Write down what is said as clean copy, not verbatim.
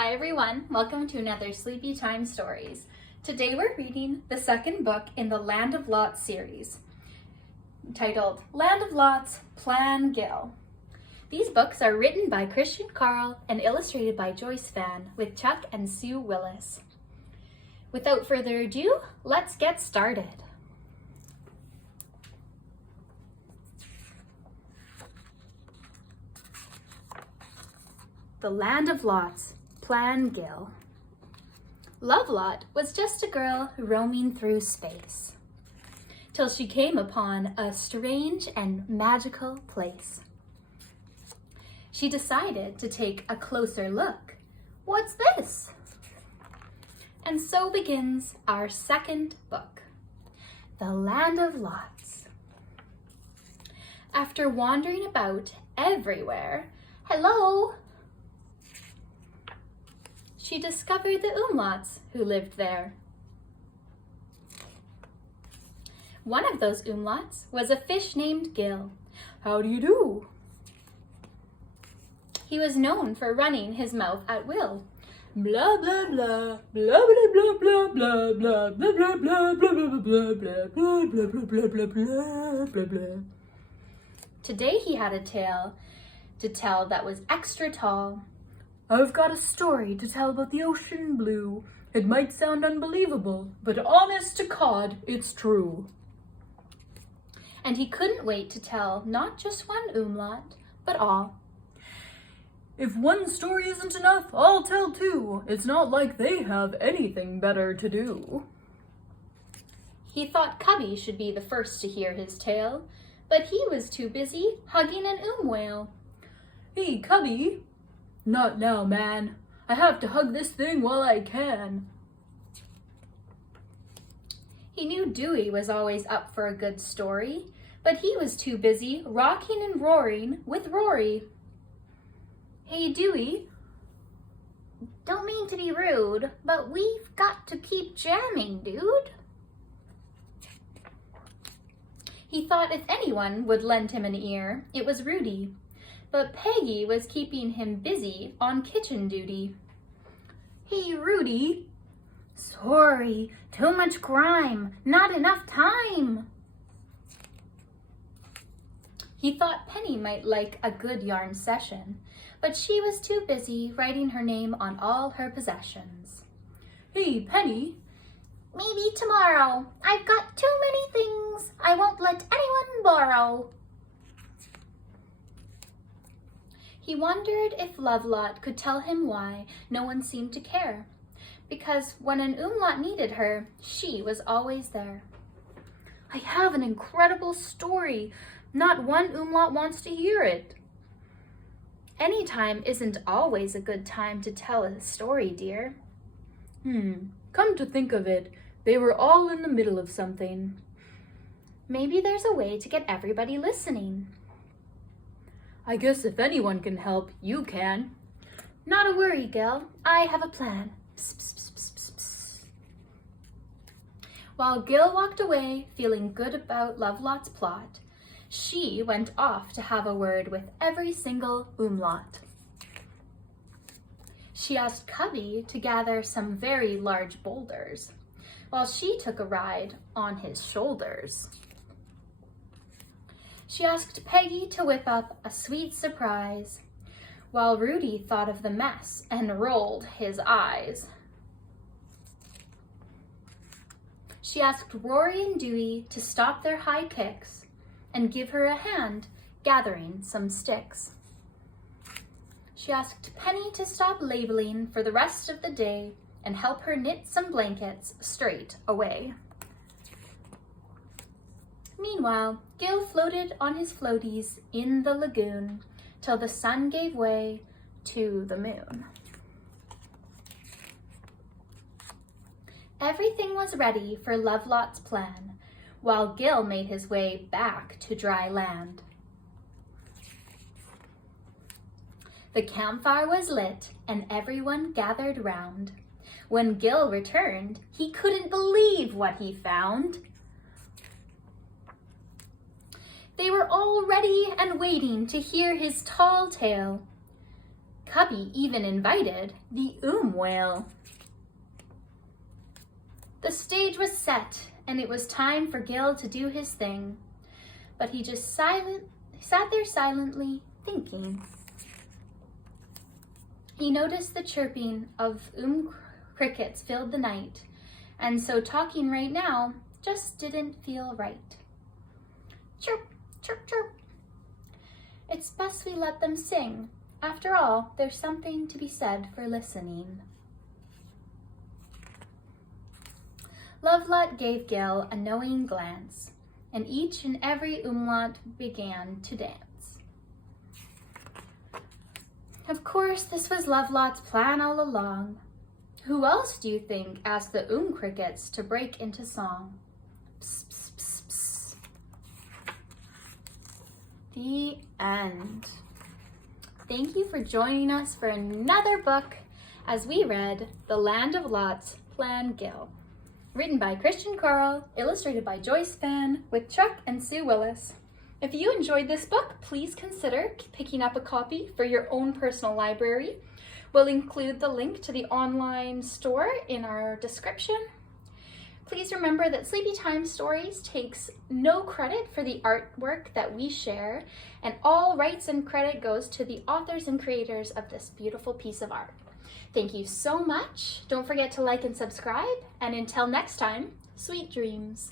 Hi everyone, welcome to another Sleepy Time Stories. Today we're reading the second book in the Land of Lots series, titled Land of Lots-Plan Gill. These books are written by Christian Carl and illustrated by Joyce Fan with Chuck&Sue Willis. Without further ado, let's get started. The Land of Lots-Plan Gill. Lovelot was just a girl roaming through space, till she came upon a strange and magical place. She decided to take a closer look. What's this? And so begins our second book, The Land of Lots. After wandering about everywhere, hello, she discovered the Oomlots who lived there. One of those Oomlots was a fish named Gill. How do you do? He was known for running his mouth at will. Blah blah blah, blah blah blah blah blah blah blah blah blah blah blah blah blah blah blah blah blah blah. Today he had a tale to tell that was extra tall. I've got a story to tell about the ocean blue. It might sound unbelievable, but honest to God, it's true. And he couldn't wait to tell not just one Oomlot, but all. If one story isn't enough, I'll tell two. It's not like they have anything better to do. He thought Cubby should be the first to hear his tale, but he was too busy hugging an whale. Hey, Cubby. Not now, man. I have to hug this thing while I can. He knew Dewey was always up for a good story, but he was too busy rocking and roaring with Rory. Hey, Dewey. Don't mean to be rude, but we've got to keep jamming, dude. He thought if anyone would lend him an ear, it was Rudy. But Peggy was keeping him busy on kitchen duty. Hey, Rudy. Sorry, too much grime, not enough time. He thought Penny might like a good yarn session, but she was too busy writing her name on all her possessions. Hey, Penny. Maybe tomorrow. I've got too many things I won't let anyone borrow. He wondered if Lovelot could tell him why no one seemed to care, because when an Oomlot needed her, she was always there. I have an incredible story. Not one Oomlot wants to hear it. Any time isn't always a good time to tell a story, dear. Come to think of it, they were all in the middle of something. Maybe there's a way to get everybody listening. I guess if anyone can help, you can. Not a worry, Gill. I have a plan. Psst, psst, psst, psst, psst. While Gill walked away, feeling good about Lovelot's plot, she went off to have a word with every single Oomlot. She asked Cubby to gather some very large boulders, while she took a ride on his shoulders. She asked Peggy to whip up a sweet surprise, while Rudy thought of the mess and rolled his eyes. She asked Rory and Dewey to stop their high kicks and give her a hand gathering some sticks. She asked Penny to stop labeling for the rest of the day and help her knit some blankets straight away. Meanwhile, Gill floated on his floaties in the lagoon till the sun gave way to the moon. Everything was ready for Lovelot's plan, while Gill made his way back to dry land. The campfire was lit and everyone gathered round. When Gill returned, he couldn't believe what he found. They were all ready and waiting to hear his tall tale. Cubby even invited the whale. The stage was set, and it was time for Gill to do his thing. But he just sat there silently, thinking. He noticed the chirping of crickets filled the night, and so talking right now just didn't feel right. Chirp, chirp, chirp. It's best we let them sing. After all, there's something to be said for listening. Lovelot gave Gill a knowing glance, and each and every Oomlot began to dance. Of course, this was Lovelot's plan all along. Who else do you think asked the crickets to break into song? Psst, psst, psst, psst. The end. Thank you for joining us for another book as we read The Land of Lots-Plan Gill. Written by Christian Carl, illustrated by Joyce Fan, with Chuck and Sue Willis. If you enjoyed this book, please consider picking up a copy for your own personal library. We'll include the link to the online store in our description. Please remember that Sleepy Time Stories takes no credit for the artwork that we share, and all rights and credit goes to the authors and creators of this beautiful piece of art. Thank you so much. Don't forget to like and subscribe, and until next time, sweet dreams.